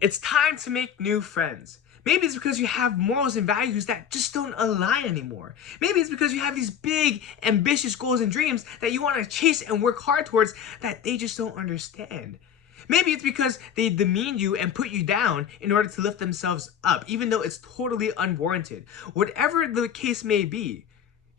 It's time to make new friends. Maybe it's because you have morals and values that just don't align anymore. Maybe it's because you have these big, ambitious goals and dreams that you want to chase and work hard towards that they just don't understand. Maybe it's because they demean you and put you down in order to lift themselves up, even though it's totally unwarranted. Whatever the case may be,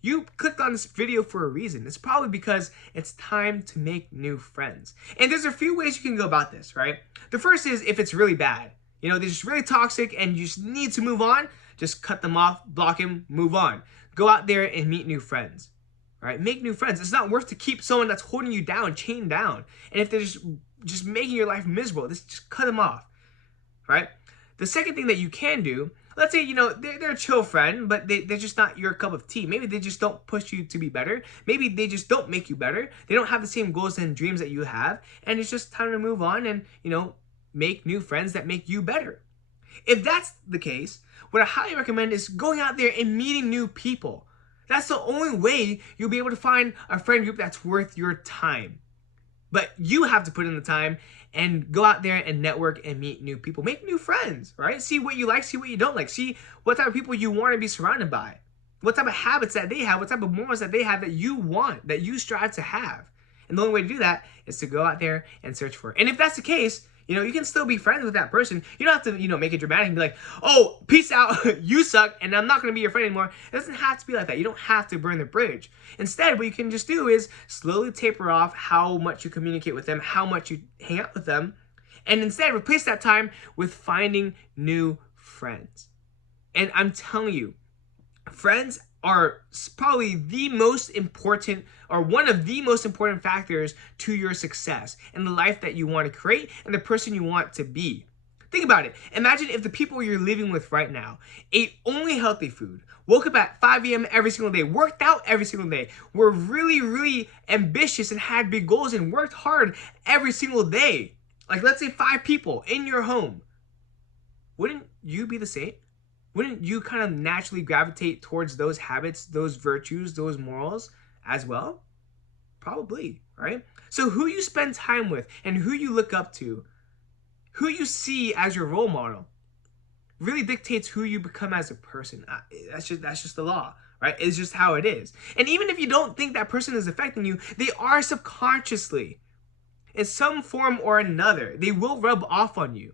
you clicked on this video for a reason. It's probably because it's time to make new friends. And there's a few ways you can go about this, right? The first is if it's really bad. You know, they're just really toxic and you just need to move on, just cut them off, block them, move on. Go out there and meet new friends, right? Make new friends. It's not worth to keep someone that's holding you down, chained down. And if they're just making your life miserable, just cut them off, right? The second thing that you can do, let's say, you know, they're a chill friend, but they're just not your cup of tea. Maybe they just don't push you to be better. Maybe they just don't make you better. They don't have the same goals and dreams that you have. And it's just time to move on and, you know, make new friends that make you better. If that's the case, what I highly recommend is going out there and meeting new people. That's the only way you'll be able to find a friend group that's worth your time. But you have to put in the time and go out there and network and meet new people. Make new friends, right? See what you like, see what you don't like. See what type of people you want to be surrounded by. What type of habits that they have, what type of morals that they have that you want, that you strive to have. And the only way to do that is to go out there and search for it. And if that's the case, you know, you can still be friends with that person. You don't have to, you know, make it dramatic and be like, oh, peace out, you suck, and I'm not going to be your friend anymore. It doesn't have to be like that. You don't have to burn the bridge. Instead, what you can just do is slowly taper off how much you communicate with them, how much you hang out with them, and instead replace that time with finding new friends. And I'm telling you, friends are probably the most important or one of the most important factors to your success and the life that you want to create and the person you want to be. Think about it. Imagine if the people you're living with right now ate only healthy food, woke up at 5 a.m. every single day, worked out every single day, were really, really ambitious and had big goals and worked hard every single day. Like, let's say 5 people in your home. Wouldn't you be the same? Wouldn't you kind of naturally gravitate towards those habits, those virtues, those morals as well? Probably, right? So who you spend time with and who you look up to, who you see as your role model, really dictates who you become as a person. That's just the law, right? It's just how it is. And even if you don't think that person is affecting you, they are subconsciously. In some form or another, they will rub off on you.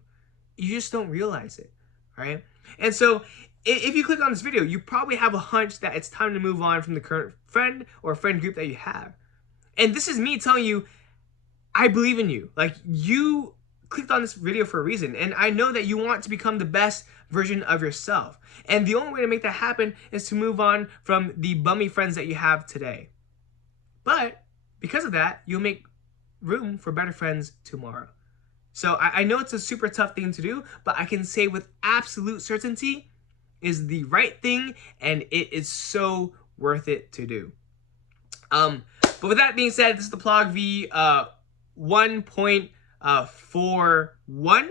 You just don't realize it, right? And so if you click on this video, you probably have a hunch that it's time to move on from the current friend or friend group that you have. And this is me telling you, I believe in you. Like, you clicked on this video for a reason. And I know that you want to become the best version of yourself. And the only way to make that happen is to move on from the bummy friends that you have today. But because of that, you'll make room for better friends tomorrow. So I know it's a super tough thing to do, but I can say with absolute certainty is the right thing, and it is so worth it to do. But with that being said, this is the PLOG V 1.41.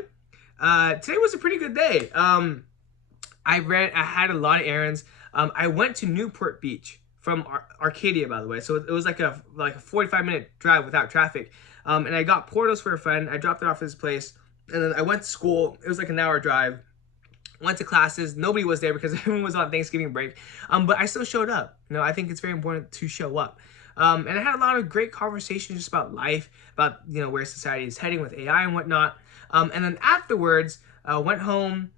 Today was a pretty good day. I had a lot of errands. I went to Newport Beach from Arcadia, by the way. So it was like a 45-minute drive without traffic. And I got Portos for a friend. I dropped it off at his place. And then I went to school. It was like an hour drive. Went to classes. Nobody was there because everyone was on Thanksgiving break. But I still showed up. You know, I think it's very important to show up. And I had a lot of great conversations just about life, about, you know, where society is heading with AI and whatnot. And then afterwards, went home,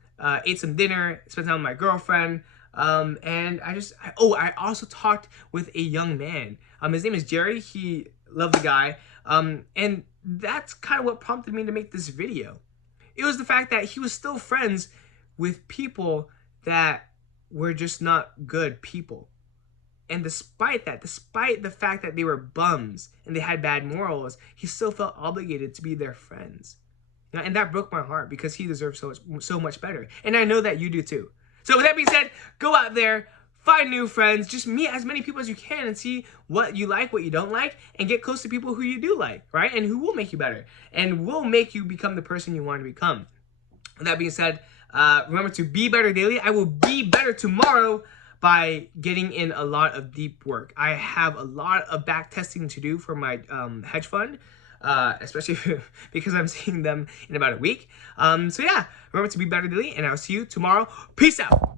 ate some dinner, spent time with my girlfriend. And I also talked with a young man. His name is Jerry. He loved the guy. And that's kind of what prompted me to make this video. It was the fact that he was still friends with people that were just not good people. And despite that, despite the fact that they were bums and they had bad morals, he still felt obligated to be their friends. And that broke my heart because he deserves so much better. And I know that you do too. So with that being said, go out there, find new friends, just meet as many people as you can and see what you like, what you don't like, and get close to people who you do like, right? And who will make you better and will make you become the person you want to become. With that being said, remember to be better daily. I will be better tomorrow by getting in a lot of deep work. I have a lot of back testing to do for my hedge fund. especially because I'm seeing them in about a week. So yeah, remember to be better daily, and I'll see you tomorrow. Peace out.